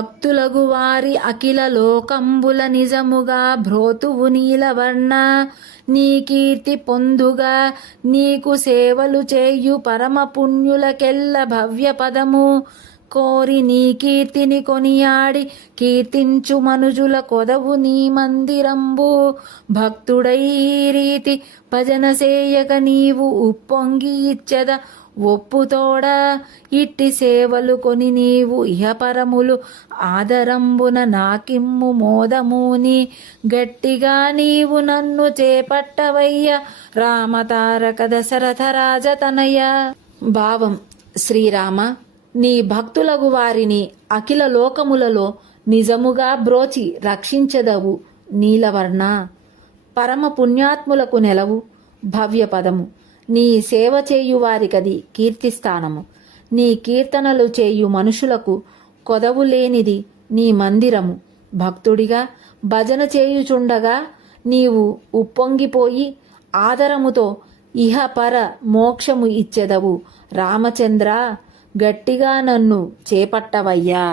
భక్తులగు వారి అఖిల లోకంబుల నిజముగా భ్రోతువు నీలవర్ణ నీ కీర్తి పొందుగా నీకు సేవలు చేయు పరమ పుణ్యులకెల్ల భవ్య పదము కోరి నీ కీర్తిని కొనియాడి కీర్తించు మనుజుల కొదవు నీ మందిరంబు భక్తుడై రీతి భజన సేయక నీవు ఉప్పొంగి ఇచ్చద ఒప్పుతోడ ఇట్టి సేవలు కొని నీవు ఇహపరములు ఆదరంబున నాకిమ్ము మోదముని గట్టిగా నీవు నన్ను చేపట్టవయ్య రామతారక దశరథ రాజతనయ. భావం: శ్రీరామ, నీ భక్తులగు వారిని అఖిల లోకములలో నిజముగా బ్రోచి రక్షించదవు నీలవర్ణ. పరమ పుణ్యాత్ములకు నెలవు భవ్య పదము. నీ సేవ చేయు వారికది కీర్తిస్థానము. నీ కీర్తనలు చేయు మనుషులకు కొదవు లేనిది నీ మందిరము. భక్తుడిగా భజన చేయుచుండగా నీవు ఉప్పొంగిపోయి ఆదరముతో ఇహ పర మోక్షము ఇచ్చెదవు రామచంద్ర. గట్టిగా నన్ను చేపట్టవయ్యా.